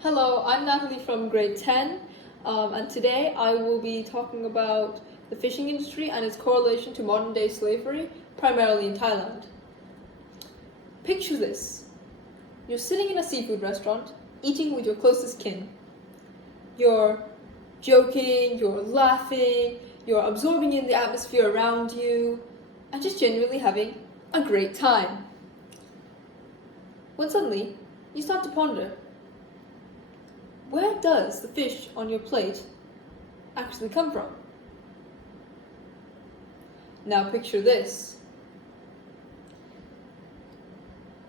Hello, I'm Natalie from grade 10, and today I will be talking about the fishing industry and its correlation to modern day slavery, primarily in Thailand. Picture this. You're sitting in a seafood restaurant, eating with your closest kin. You're joking, you're laughing, you're absorbing in the atmosphere around you, and just genuinely having a great time. When suddenly, you start to ponder, where does the fish on your plate actually come from? Now picture this.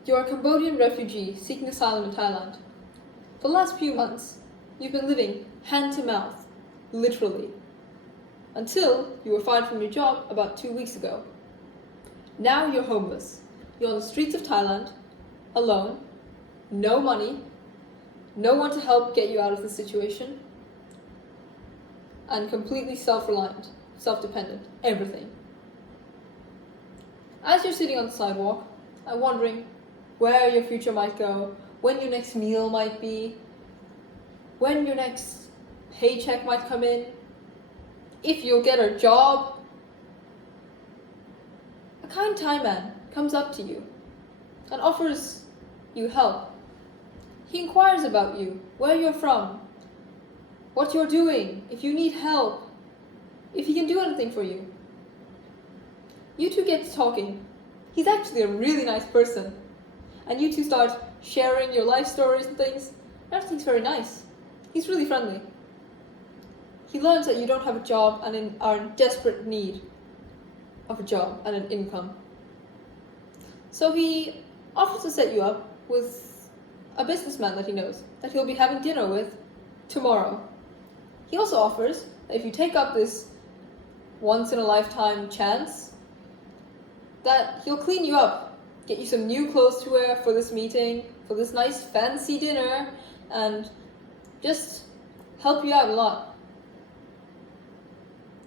You're a Cambodian refugee seeking asylum in Thailand. For the last few months, you've been living hand to mouth, literally, until you were fired from your job about 2 weeks ago. Now you're homeless. You're on the streets of Thailand, alone, no money, no one to help get you out of the situation, and completely self-reliant, self-dependent, everything. As you're sitting on the sidewalk and wondering where your future might go, when your next meal might be, when your next paycheck might come in, if you'll get a job, a kind Thai man comes up to you and offers you help. He inquires about you, where you're from, what you're doing, if you need help, if he can do anything for you. You two get to talking. He's actually a really nice person. And you two start sharing your life stories and things. Everything's very nice. He's really friendly. He learns that you don't have a job and are in desperate need of a job and an income. So he offers to set you up with a businessman that he knows, that he'll be having dinner with tomorrow. He also offers that if you take up this once-in-a-lifetime chance, that he'll clean you up, get you some new clothes to wear for this meeting, for this nice fancy dinner, and just help you out a lot.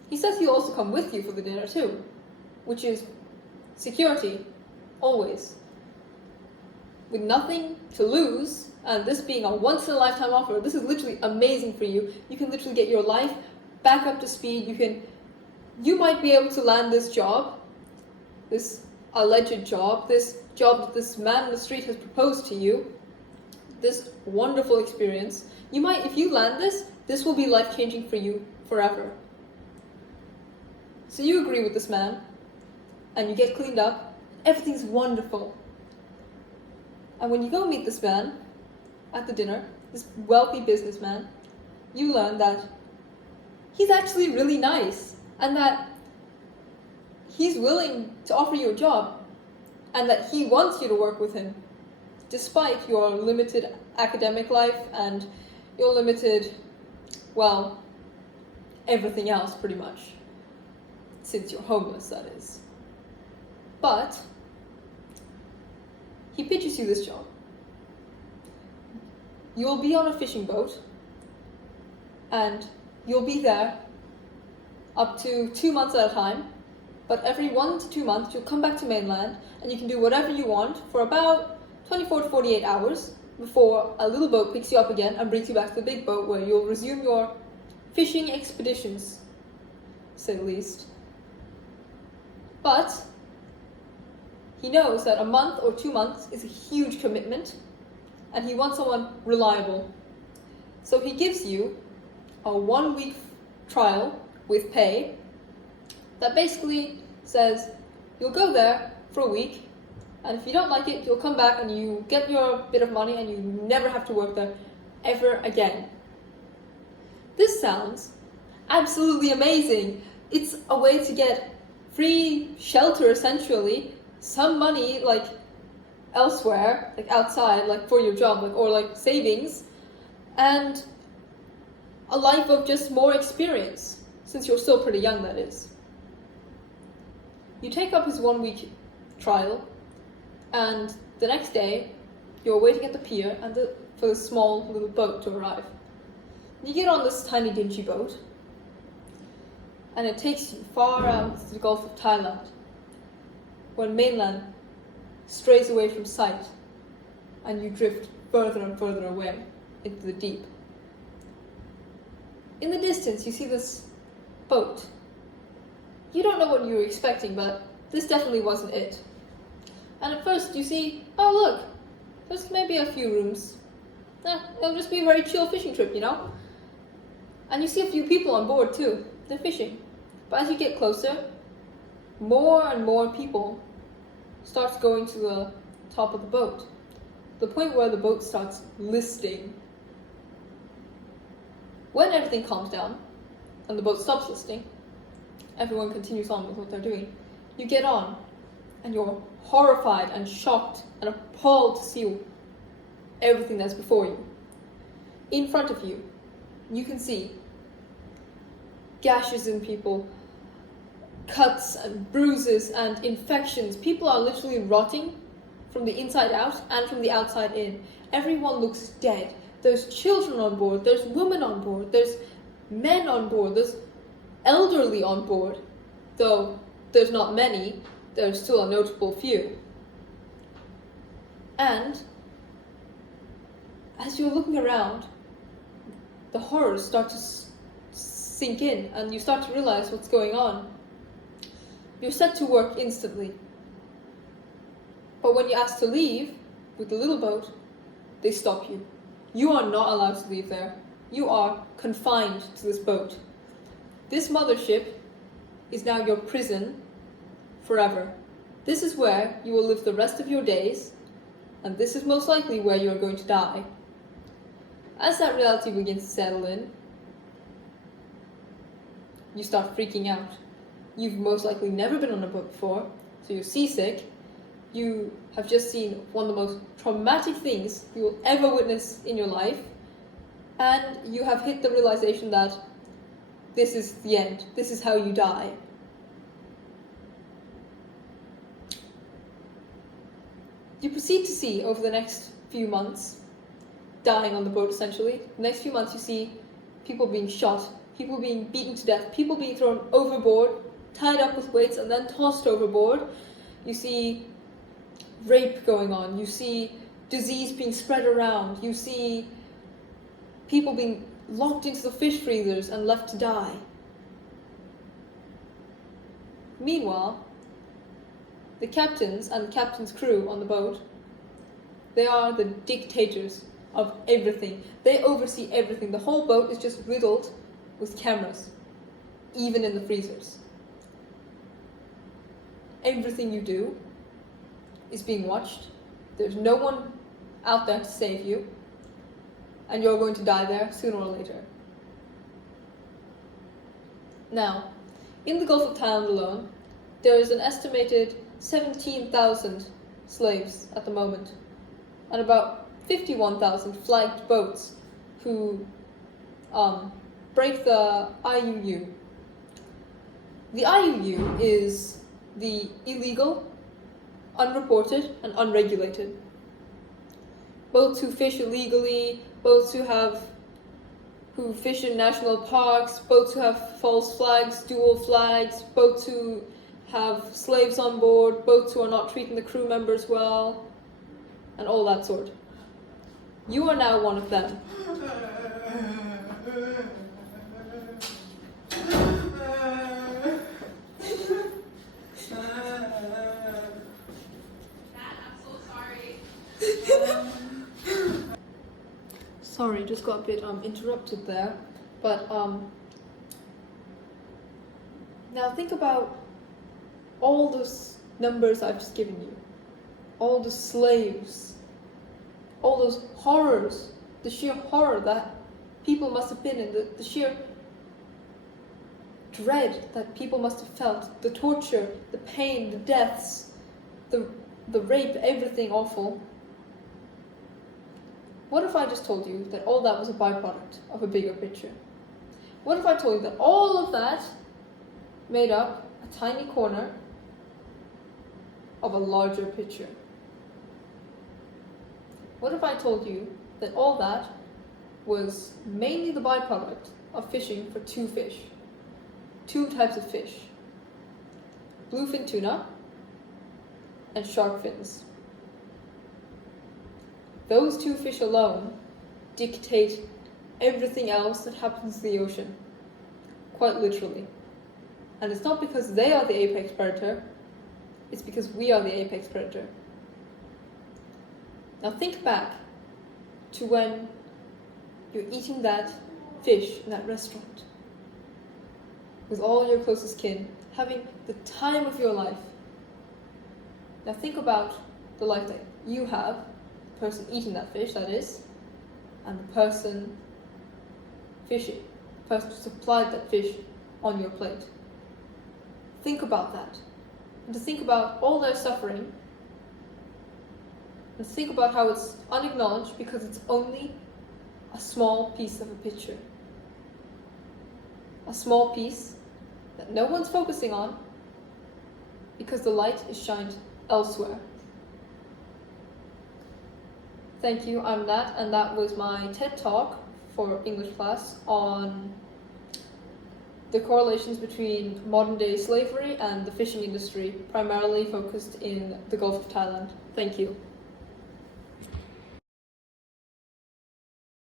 He says he'll also come with you for the dinner too, which is security, always. With nothing to lose, and this being a once-in-a-lifetime offer, this is literally amazing for you. You can literally get your life back up to speed. You might be able to land this job, this alleged job, this job that this man on the street has proposed to you, this wonderful experience. You might, if you land this will be life-changing for you forever. So you agree with this man, and you get cleaned up. Everything's wonderful. And when you go meet this man at the dinner, this wealthy businessman, you learn that he's actually really nice and that he's willing to offer you a job and that he wants you to work with him despite your limited academic life and your limited, well, everything else pretty much, since you're homeless, that is. But he pitches you this job. You'll be on a fishing boat, and you'll be there up to 2 months at a time, but every 1 to 2 months you'll come back to mainland, and you can do whatever you want for about 24 to 48 hours before a little boat picks you up again and brings you back to the big boat where you'll resume your fishing expeditions, to say the least. But he knows that a month or 2 months is a huge commitment, and he wants someone reliable. So he gives you a 1-week trial with pay that basically says you'll go there for a week, and if you don't like it, you'll come back and you get your bit of money and you never have to work there ever again. This sounds absolutely amazing. It's a way to get free shelter, essentially, some money, like elsewhere, like outside, like for your job, like, or like savings, and a life of just more experience, since you're still pretty young, that is. You take up his 1-week trial, and the next day, you're waiting at the pier for the small little boat to arrive. You get on this tiny dingy boat, and it takes you far out to the Gulf of Thailand, when mainland strays away from sight and you drift further and further away. into the deep. In the distance, you see this boat. You don't know what you were expecting, but this definitely wasn't it. And at first you see, oh look, there's maybe a few rooms. It'll just be a very chill fishing trip, you know? And you see a few people on board too. They're fishing. But as you get closer, more and more people starts going to the top of the boat. The point where the boat starts listing. When everything calms down and the boat stops listing, everyone continues on with what they're doing. You get on and you're horrified and shocked and appalled to see everything that's before you. In front of you, you can see gashes in people, cuts and bruises and infections. People are literally rotting from the inside out and from the outside in. Everyone looks dead. There's children on board, there's women on board, there's men on board, there's elderly on board. Though there's not many, there's still a notable few. And as you're looking around, the horrors start to sink in and you start to realize what's going on. You're set to work instantly. But when you ask to leave with the little boat, they stop you. You are not allowed to leave there. You are confined to this boat. This mothership is now your prison forever. This is where you will live the rest of your days, and this is most likely where you are going to die. As that reality begins to settle in, you start freaking out. You've most likely never been on a boat before, so you're seasick. You have just seen one of the most traumatic things you will ever witness in your life, and you have hit the realization that this is the end. This is how you die. You proceed to see over the next few months, dying on the boat essentially. The next few months you see people being shot, people being beaten to death, people being thrown overboard, tied up with weights and then tossed overboard. You see rape going on, you see disease being spread around, you see people being locked into the fish freezers and left to die. Meanwhile, the captains and the captain's crew on the boat, they are the dictators of everything. They oversee everything. The whole boat is just riddled with cameras, even in the freezers. Everything you do is being watched. There's no one out there to save you, and you're going to die there sooner or later. Now, in the Gulf of Thailand alone, there is an estimated 17,000 slaves at the moment, and about 51,000 flagged boats who break the IUU. The IUU is the illegal, unreported, and unregulated. Boats who fish illegally, boats who fish in national parks, boats who have false flags, dual flags, boats who have slaves on board, boats who are not treating the crew members well, and all that sort. You are now one of them. Sorry, just got a bit interrupted there, but now think about all those numbers I've just given you, all the slaves, all those horrors, the sheer horror that people must have been in, the sheer dread that people must have felt, the torture, the pain, the deaths, the rape, everything awful. What if I just told you that all that was a byproduct of a bigger picture? What if I told you that all of that made up a tiny corner of a larger picture? What if I told you that all that was mainly the byproduct of fishing for two types of fish, bluefin tuna and shark fins? Those two fish alone dictate everything else that happens in the ocean, quite literally. And it's not because they are the apex predator, it's because we are the apex predator. Now think back to when you're eating that fish in that restaurant with all your closest kin, having the time of your life. Now think about the life that you have, the person eating that fish, that is, and the person fishing, the person who supplied that fish on your plate. Think about that. And to think about all their suffering, and think about how it's unacknowledged because it's only a small piece of a picture. A small piece that no one's focusing on because the light is shined elsewhere. Thank you, I'm Nat, and that was my TED Talk for English class on the correlations between modern day slavery and the fishing industry, primarily focused in the Gulf of Thailand. Thank you.